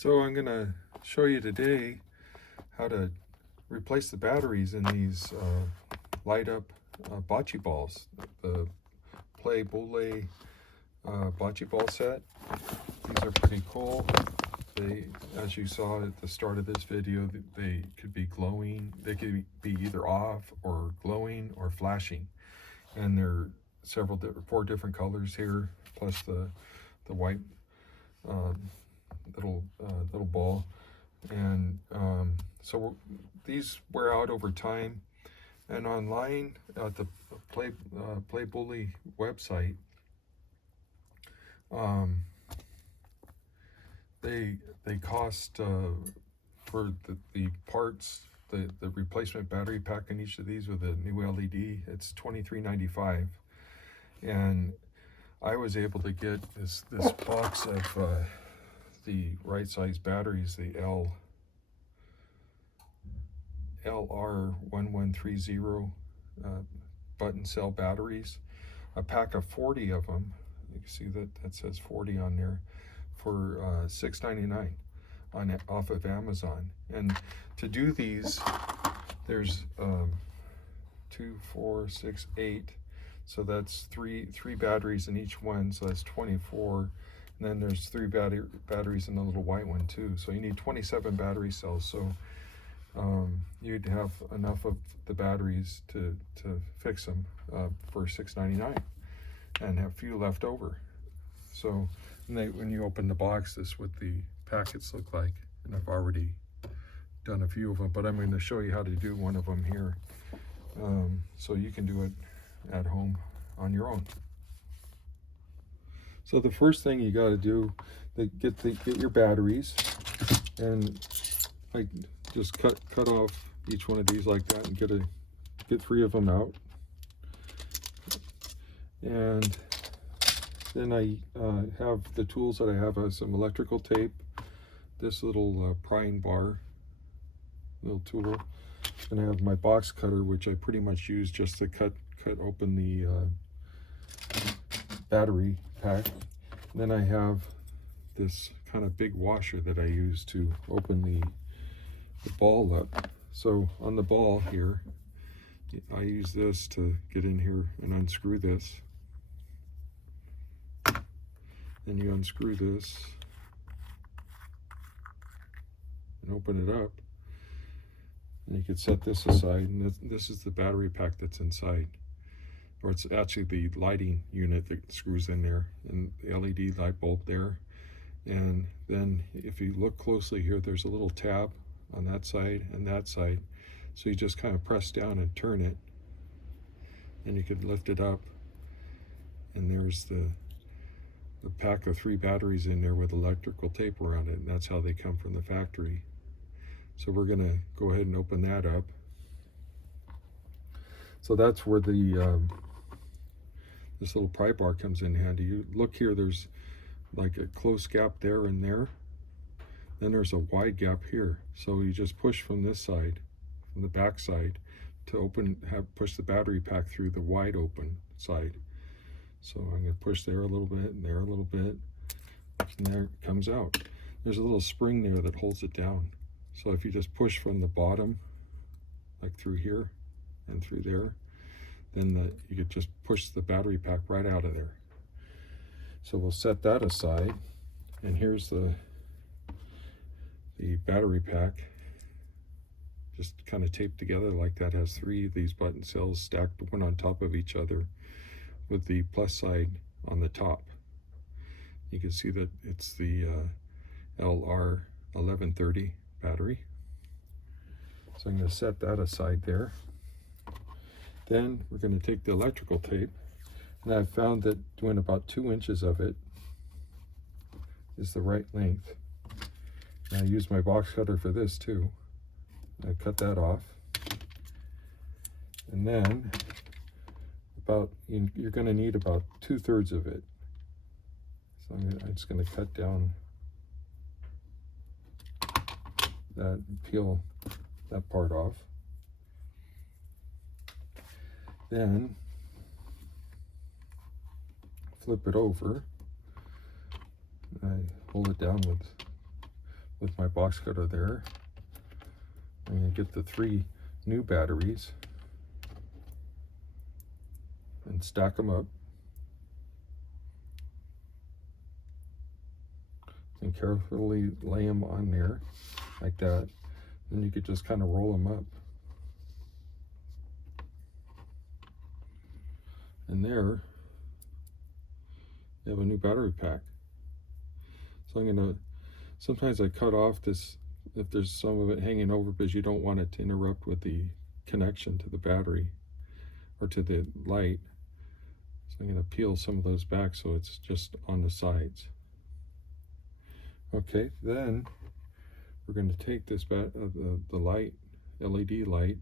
So I'm going to show you today how to replace the batteries in these light up bocce balls, the Playaboule bocce ball set. These are pretty cool. They, as you saw at the start of this video, they could be glowing. They could be either off or glowing or flashing. And there are four different colors here, plus the white little ball. And so these wear out over time. And online at the Playaboule website, they cost for the parts, the replacement battery pack in each of these with a new LED, it's $23.95. And I was able to get this box of the right size batteries, the LR1130 button cell batteries, a pack of 40 of them. You can see that says 40 on there, for $6.99 off of Amazon. And to do these, there's 2, 4, 6, 8. So that's three batteries in each one, so that's 24. And then there's 3 batteries in the little white one too. So you need 27 battery cells. So you'd have enough of the batteries to fix them for $6.99 and have a few left over. So when you open the box, this is what the packets look like. And I've already done a few of them, but I'm going to show you how to do one of them here. So you can do it at home on your own. So the first thing you got to do, get your batteries, and like just cut off each one of these like that, and get 3 of them out. And then I have the tools that I have, some electrical tape, this little prying bar, little tool, and I have my box cutter, which I pretty much use just to cut open the battery pack. And then I have this kind of big washer that I use to open the ball up. So on the ball here, I use this to get in here and unscrew this. Then you unscrew this and open it up. And you can set this aside, and this is the battery pack that's inside. Or it's actually the lighting unit that screws in there, and the LED light bulb there. And then if you look closely here, there's a little tab on that side and that side. So you just kind of press down and turn it, and you could lift it up. And there's the pack of 3 batteries in there with electrical tape around it, and that's how they come from the factory. So we're gonna go ahead and open that up. So that's where this little pry bar comes in handy. You look here, there's like a close gap there and there. Then there's a wide gap here. So you just push from this side, from the back side, to push the battery pack through the wide open side. So I'm gonna push there a little bit and there a little bit, and there it comes out. There's a little spring there that holds it down. So if you just push from the bottom, like through here and through there, then you could just push the battery pack right out of there. So we'll set that aside, and here's the battery pack, just kind of taped together like that. Has 3 of these button cells stacked one on top of each other, with the plus side on the top. You can see that it's the LR1130 battery. So I'm going to set that aside there. Then we're going to take the electrical tape, and I've found that doing about 2 inches of it is the right length. And I use my box cutter for this too. I cut that off. And then you're going to need about 2/3 of it. So I'm just going to cut down that and peel that part off. Then flip it over. I hold it down with with my box cutter there. I'm going to get the 3 new batteries and stack them up. And carefully lay them on there like that. Then you could just kind of roll them up. And there you have a new battery pack. So I'm gonna, sometimes I cut off this, if there's some of it hanging over, because you don't want it to interrupt with the connection to the battery or to the light. So I'm gonna peel some of those back so it's just on the sides. Okay, then we're going to take this the light, LED light,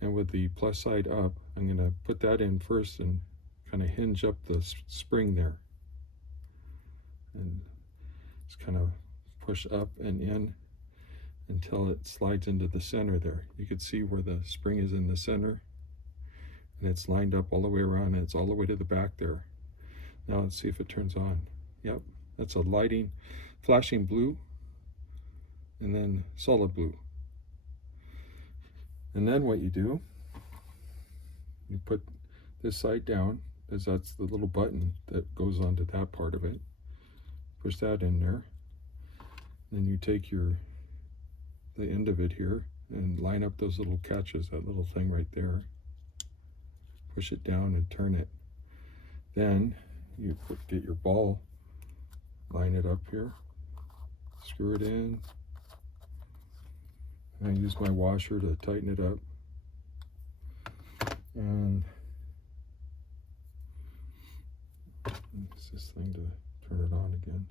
and with the plus side up, I'm going to put that in first and kind of hinge up the spring there. And just kind of push up and in until it slides into the center there. You can see where the spring is in the center, and it's lined up all the way around, and it's all the way to the back there. Now let's see if it turns on. Yep, that's a lighting, flashing blue, and then solid blue. And then what you do, you put this side down, as that's the little button that goes onto that part of it. Push that in there. Then you take the end of it here and line up those little catches, that little thing right there. Push it down and turn it. Then you get your ball, line it up here, screw it in. I use my washer to tighten it up. And it's this thing to turn it on again.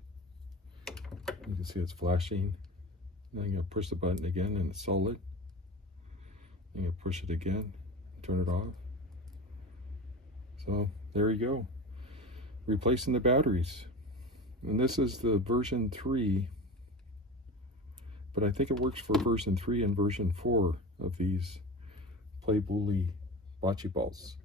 You can see it's flashing. Then I'm going to push the button again and it's solid. I'm going to push it again, turn it off. So there you go. Replacing the batteries. And this is the version 3, but I think it works for version 3 and version 4 of these Playaboule Bocce Balls.